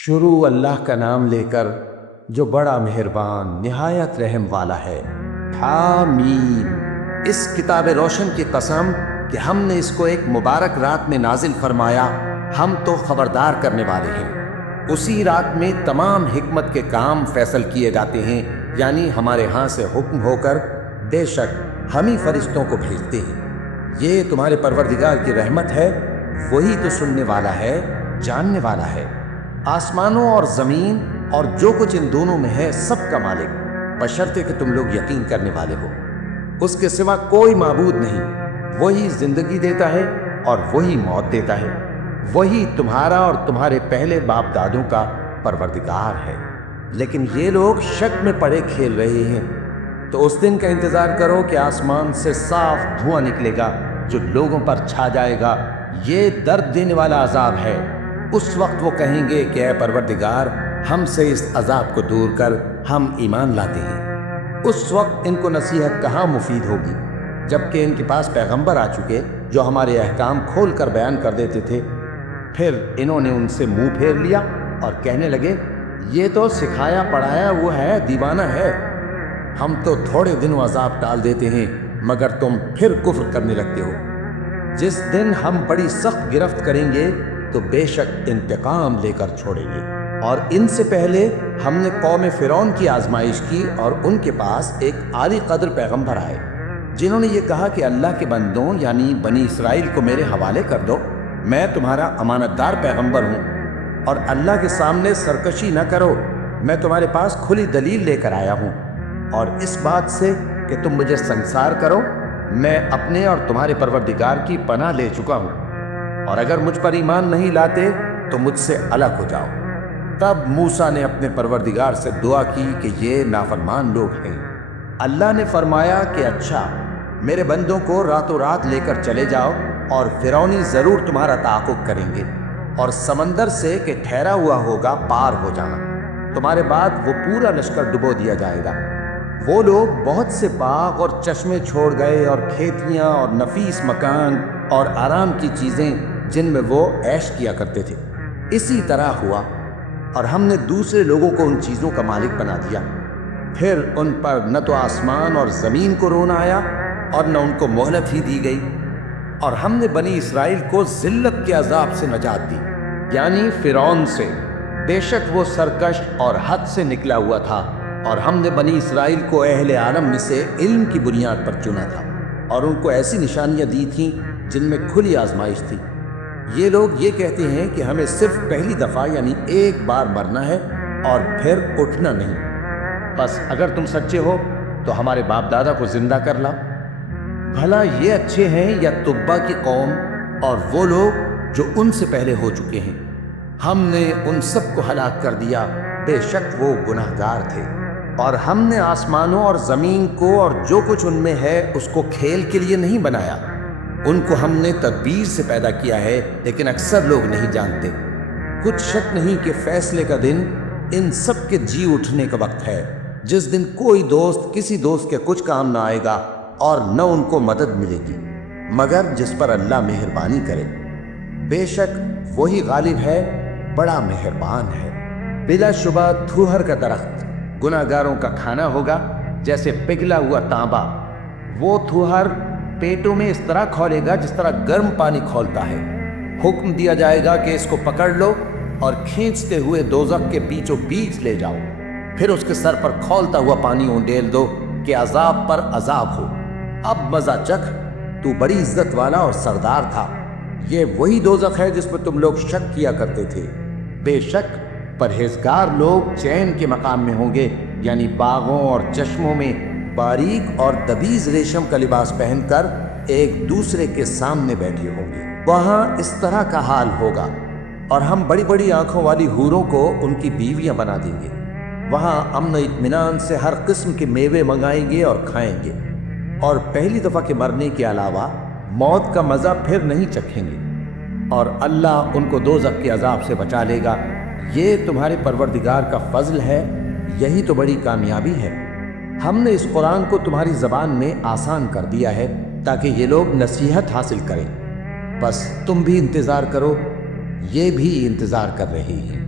شروع اللہ کا نام لے کر جو بڑا مہربان نہایت رحم والا ہے۔ حامیم۔ اس کتاب روشن کی قسم کہ ہم نے اس کو ایک مبارک رات میں نازل فرمایا، ہم تو خبردار کرنے والے ہیں۔ اسی رات میں تمام حکمت کے کام فیصل کیے جاتے ہیں، یعنی ہمارے ہاں سے حکم ہو کر بے شک ہم ہی فرشتوں کو بھیجتے ہیں۔ یہ تمہارے پروردگار کی رحمت ہے، وہی تو سننے والا ہے، جاننے والا ہے۔ آسمانوں اور زمین اور جو کچھ ان دونوں میں ہے سب کا مالک، بشرطے کہ تم لوگ یقین کرنے والے ہو۔ اس کے سوا کوئی معبود نہیں، وہی زندگی دیتا ہے اور وہی موت دیتا ہے، وہی تمہارا اور تمہارے پہلے باپ دادوں کا پروردگار ہے، لیکن یہ لوگ شک میں پڑے کھیل رہے ہیں۔ تو اس دن کا انتظار کرو کہ آسمان سے صاف دھواں نکلے گا جو لوگوں پر چھا جائے گا، یہ درد دینے والا عذاب ہے۔ اس وقت وہ کہیں گے کہ اے پروردگار، ہم سے اس عذاب کو دور کر، ہم ایمان لاتے ہیں۔ اس وقت ان کو نصیحت کہاں مفید ہوگی، جبکہ ان کے پاس پیغمبر آ چکے جو ہمارے احکام کھول کر بیان کر دیتے تھے۔ پھر انہوں نے ان سے منہ پھیر لیا اور کہنے لگے، یہ تو سکھایا پڑھایا وہ ہے، دیوانہ ہے۔ ہم تو تھوڑے دنوں عذاب ٹال دیتے ہیں، مگر تم پھر کفر کرنے لگتے ہو۔ جس دن ہم بڑی سخت گرفت کریں گے تو بے شک انتقام لے کر چھوڑیں گے۔ اور ان سے پہلے ہم نے قوم فرعون کی آزمائش کی اور ان کے پاس ایک عالی قدر پیغمبر آئے، جنہوں نے یہ کہا کہ اللہ کے بندوں یعنی بنی اسرائیل کو میرے حوالے کر دو، میں تمہارا امانت دار پیغمبر ہوں، اور اللہ کے سامنے سرکشی نہ کرو، میں تمہارے پاس کھلی دلیل لے کر آیا ہوں، اور اس بات سے کہ تم مجھے سنسار کرو، میں اپنے اور تمہارے پروردگار کی پناہ لے چکا ہوں، اور اگر مجھ پر ایمان نہیں لاتے تو مجھ سے الگ ہو جاؤ۔ تب موسیٰ نے اپنے پروردگار سے دعا کی کہ یہ نافرمان لوگ ہیں۔ اللہ نے فرمایا کہ اچھا، میرے بندوں کو راتوں رات لے کر چلے جاؤ، اور فرعونی ضرور تمہارا تعاقب کریں گے، اور سمندر سے کہ ٹھہرا ہوا ہوگا پار ہو جانا، تمہارے بعد وہ پورا لشکر ڈبو دیا جائے گا۔ وہ لوگ بہت سے باغ اور چشمے چھوڑ گئے، اور کھیتیاں اور نفیس مکان اور آرام کی چیزیں جن میں وہ عیش کیا کرتے تھے۔ اسی طرح ہوا، اور ہم نے دوسرے لوگوں کو ان چیزوں کا مالک بنا دیا۔ پھر ان پر نہ تو آسمان اور زمین کو رونا آیا اور نہ ان کو مہلت ہی دی گئی، اور ہم نے بنی اسرائیل کو ذلت کے عذاب سے نجات دی، یعنی فرعون سے۔ بے شک وہ سرکش اور حد سے نکلا ہوا تھا، اور ہم نے بنی اسرائیل کو اہل عالم میں سے علم کی بنیاد پر چنا تھا، اور ان کو ایسی نشانیاں دی تھیں جن میں کھلی آزمائش تھی۔ یہ لوگ یہ کہتے ہیں کہ ہمیں صرف پہلی دفعہ یعنی ایک بار مرنا ہے اور پھر اٹھنا نہیں، بس اگر تم سچے ہو تو ہمارے باپ دادا کو زندہ کر لا۔ بھلا یہ اچھے ہیں یا تبا کی قوم اور وہ لوگ جو ان سے پہلے ہو چکے ہیں؟ ہم نے ان سب کو ہلاک کر دیا، بے شک وہ گناہ گار تھے۔ اور ہم نے آسمانوں اور زمین کو اور جو کچھ ان میں ہے اس کو کھیل کے لیے نہیں بنایا، ان کو ہم نے تدبیر سے پیدا کیا ہے، لیکن اکثر لوگ نہیں جانتے۔ کچھ شک نہیں کہ فیصلے کا دن ان سب کے جی اٹھنے کا وقت ہے، جس دن کوئی دوست کسی دوست کے کچھ کام نہ آئے گا، اور نہ ان کو مدد ملے گی مگر جس پر اللہ مہربانی کرے۔ بے شک وہی غالب ہے، بڑا مہربان ہے۔ بلا شبہ تھوہر کا درخت گناہ گاروں کا کھانا ہوگا، جیسے پگھلا ہوا تانبا۔ وہ تھوہر پیٹوں میں اس طرح کھولے گا جس طرح گرم پانی کھولتا ہے۔ حکم دیا جائے گا کہ اس کو پکڑ لو اور کھینچتے ہوئے دوزخ کے بیچوں بیچ لے جاؤ، پھر اس کے سر پر کھولتا ہوا پانی اونڈیل دو کہ عذاب پر عذاب ہو۔ اب مزہ چکھ، تو بڑی عزت والا اور سردار تھا۔ یہ وہی دوزخ ہے جس پر تم لوگ شک کیا کرتے تھے۔ بے شک پرہیزگار لوگ چین کے مقام میں ہوں گے، یعنی باغوں اور چشموں میں باریک اور دبیز ریشم کا لباس پہن کر ایک دوسرے کے سامنے بیٹھے ہوں گے۔ وہاں اس طرح کا حال ہوگا، اور ہم بڑی بڑی آنکھوں والی حوروں کو ان کی بیویاں بنا دیں گے۔ وہاں امن و اطمینان سے ہر قسم کے میوے منگائیں گے اور کھائیں گے، اور پہلی دفعہ کے مرنے کے علاوہ موت کا مزہ پھر نہیں چکھیں گے، اور اللہ ان کو دوزخ کے عذاب سے بچا لے گا۔ یہ تمہارے پروردگار کا فضل ہے، یہی تو بڑی کامیابی ہے۔ ہم نے اس قرآن کو تمہاری زبان میں آسان کر دیا ہے تاکہ یہ لوگ نصیحت حاصل کریں۔ بس تم بھی انتظار کرو، یہ بھی انتظار کر رہے ہیں۔